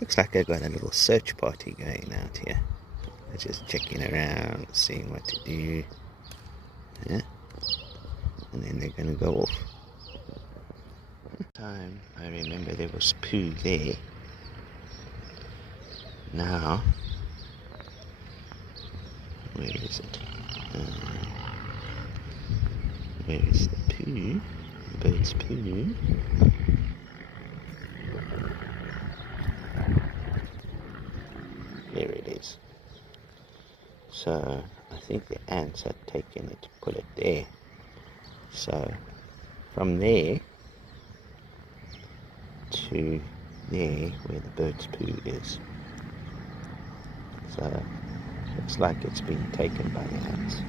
Looks like I've got a little search party going out here. They're just checking around, seeing what to do. Yeah? And then they're going to go off. Time I remember there was poo there. Now, where is it? Where is the poo? The bird's poo. There it is. So I think the ants had taken it, put it there. So from there to there where the bird's poo is. So looks like it's been taken by the ants.